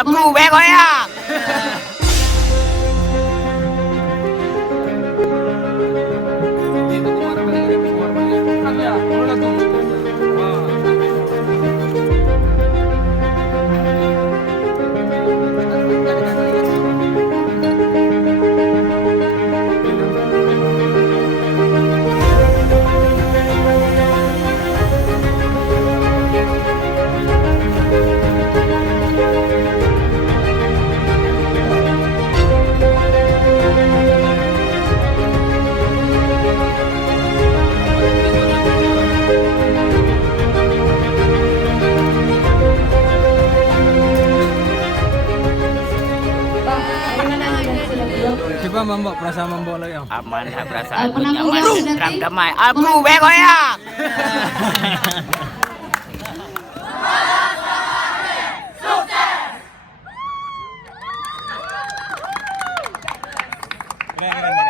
Aku bego ya. Coba Mambo, perasaan Mambo lagi om. Aman lah perasaan nyaman, tenang damai. Aku bego ya. Keren, keren, keren.